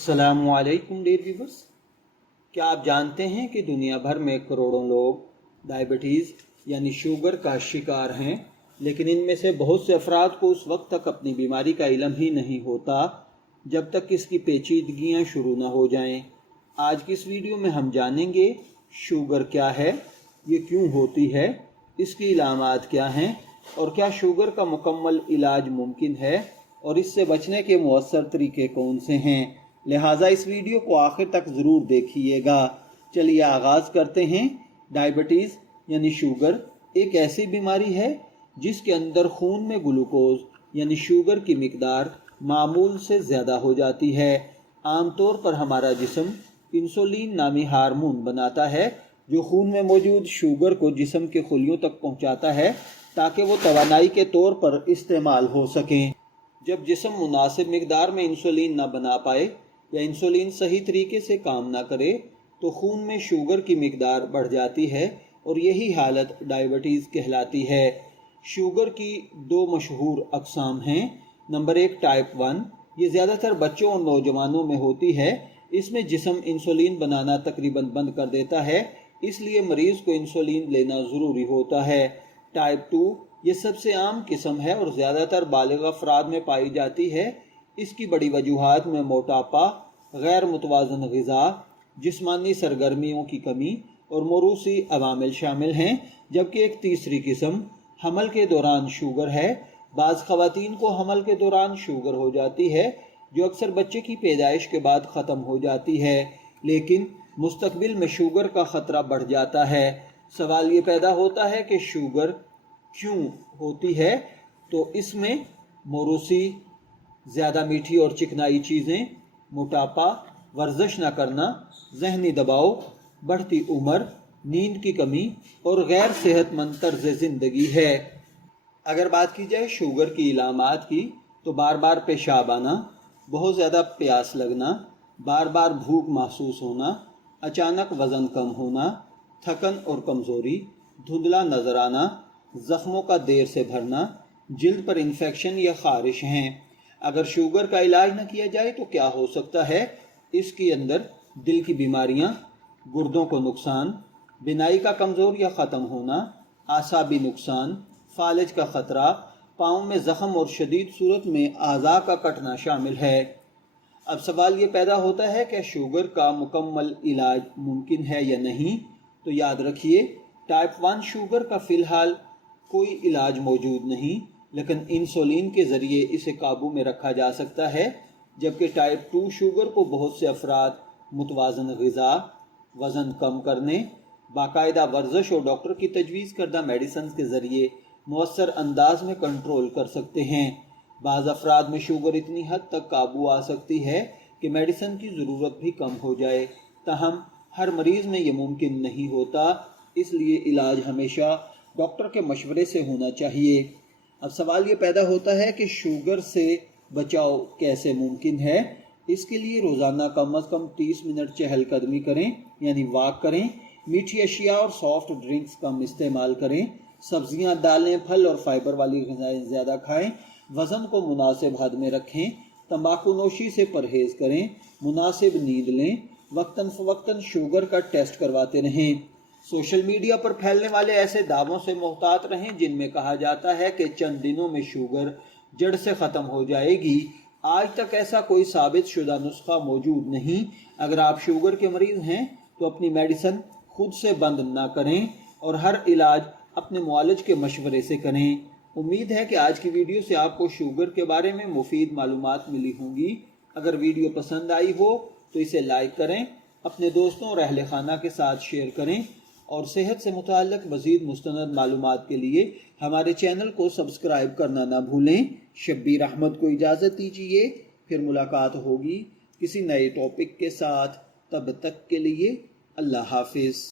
अस्सलामु अलैकुम dear viewers. क्या आप जानते हैं कि दुनिया भर में करोड़ों लोग डायबिटीज़ यानी शुगर का शिकार हैं, लेकिन इनमें से बहुत से अफराद को उस वक्त तक अपनी बीमारी का इल्म ही नहीं होता जब तक इसकी पेचीदगियां शुरू न हो जाएं। आज की इस वीडियो में हम जानेंगे शुगर क्या है, ये क्यों होती है, इसकी इलामात क्या हैं और क्या शुगर का मुकम्मल इलाज मुमकिन है और इससे बचने के मुअस्सर तरीके कौन से हैं। लिहाजा इस वीडियो को आखिर तक ज़रूर देखिएगा। चलिए आगाज़ करते हैं। डायबिटीज़ यानी शुगर एक ऐसी बीमारी है जिसके अंदर खून में ग्लूकोज यानी शुगर की मिकदार मामूल से ज़्यादा हो जाती है। आमतौर पर हमारा जिस्म इंसुलिन नामी हार्मोन बनाता है जो खून में मौजूद शुगर को जिस्म के खुलियों तक पहुंचाता है ताकि वो तवानाई के तौर पर इस्तेमाल हो सकें। जब जिस्म मुनासिब मिकदार में इंसुलिन न बना पाए या इंसुलिन सही तरीके से काम न करे तो खून में शुगर की मिकदार बढ़ जाती है और यही हालत डायबिटीज़ कहलाती है। शुगर की दो मशहूर अक़साम हैं। नंबर 1 टाइप 1, ये ज़्यादातर बच्चों और नौजवानों में होती है। इसमें जिस्म इंसुलिन बनाना तकरीबन बंद कर देता है, इसलिए मरीज़ को इंसुलिन लेना ज़रूरी होता है। टाइप 2 ये सबसे आम किस्म है और ज़्यादातर बालिग अफराद में पाई जाती है। इसकी बड़ी वजूहात में मोटापा, गैर मुतवाज़न ग़िज़ा, जिस्मानी सरगर्मियों की कमी और मौरूसी अवामिल शामिल हैं। जबकि एक तीसरी किस्म हमल के दौरान शुगर है। बाज़ ख़वातीन को हमल के दौरान शुगर हो जाती है जो अक्सर बच्चे की पैदाइश के बाद ख़त्म हो जाती है, लेकिन मुस्तक़बिल में शुगर का ख़तरा बढ़ जाता है। सवाल ये पैदा होता है कि शुगर क्यों होती है, तो इसमें मौरूसी, ज़्यादा मीठी और चिकनाई चीज़ें, मोटापा, वर्जिश न करना, ज़हनी दबाव, बढ़ती उम्र, नींद की कमी और गैर सेहतमंद तर्ज़ ज़िंदगी है। अगर बात की जाए शुगर की इलामात की तो बार बार पेशाब आना, बहुत ज़्यादा प्यास लगना, बार बार भूख महसूस होना, अचानक वज़न कम होना, थकन और कमज़ोरी, धुंधला नज़र आना, ज़ख्मों का देर से भरना, जिल्द पर इन्फेक्शन या ख़ारिश हैं। अगर शुगर का इलाज न किया जाए तो क्या हो सकता है? इसके अंदर दिल की बीमारियां, गुर्दों को नुकसान, बिनाई का कमज़ोर या ख़त्म होना, आसाबी नुकसान, फालिज का ख़तरा, पाँव में ज़ख्म और शदीद सूरत में आज़ा का कटना शामिल है। अब सवाल ये पैदा होता है कि शुगर का मुकम्मल इलाज मुमकिन है या नहीं। तो याद रखिए, टाइप 1 शुगर का फ़िलहाल कोई इलाज मौजूद नहीं, लेकिन इंसुलिन के ज़रिए इसे काबू में रखा जा सकता है। जबकि टाइप 2 शुगर को बहुत से अफराद मुतवाज़न ग़िज़ा, वज़न कम करने, बाकायदा वर्जिश और डॉक्टर की तजवीज़ करदा मेडिसिन के ज़रिए मौसर अंदाज में कंट्रोल कर सकते हैं। बाज़ अफराद में शुगर इतनी हद तक काबू आ सकती है कि मेडिसिन की ज़रूरत भी कम हो जाए। ताहम हर मरीज़ में ये मुमकिन नहीं होता, इसलिए इलाज हमेशा डॉक्टर के मशवरे से होना चाहिए। अब सवाल ये पैदा होता है कि शुगर से बचाव कैसे मुमकिन है। इसके लिए रोज़ाना कम अज़ कम 30 मिनट चहलकदमी करें यानी वॉक करें, मीठी अशिया और सॉफ्ट ड्रिंक्स कम इस्तेमाल करें, सब्जियां, दालें, फल और फाइबर वाली ग़िज़ाएँ ज़्यादा खाएं, वज़न को मुनासिब हद में रखें, तंबाकू नोशी से परहेज़ करें, मुनासिब नींद लें, वक्तन फ़वक्तन शुगर का टेस्ट करवाते रहें। सोशल मीडिया पर फैलने वाले ऐसे दावों से मोहतात रहें जिनमें कहा जाता है कि चंद दिनों में शुगर जड़ से ख़त्म हो जाएगी। आज तक ऐसा कोई साबित शुदा नुस्खा मौजूद नहीं। अगर आप शुगर के मरीज़ हैं तो अपनी मेडिसिन खुद से बंद ना करें और हर इलाज अपने मुआलिज के मशवरे से करें। उम्मीद है कि आज की वीडियो से आपको शुगर के बारे में मुफीद मालूमात मिली होंगी। अगर वीडियो पसंद आई हो तो इसे लाइक करें, अपने दोस्तों और अहले खाना के साथ शेयर करें और सेहत से मुताल्लिक़ मज़ीद मुस्तनद मालूमात के लिए हमारे चैनल को सब्सक्राइब करना ना भूलें। शब्बीर अहमद को इजाज़त दीजिए, फिर मुलाकात होगी किसी नए टॉपिक के साथ। तब तक के लिए अल्लाह हाफिज़।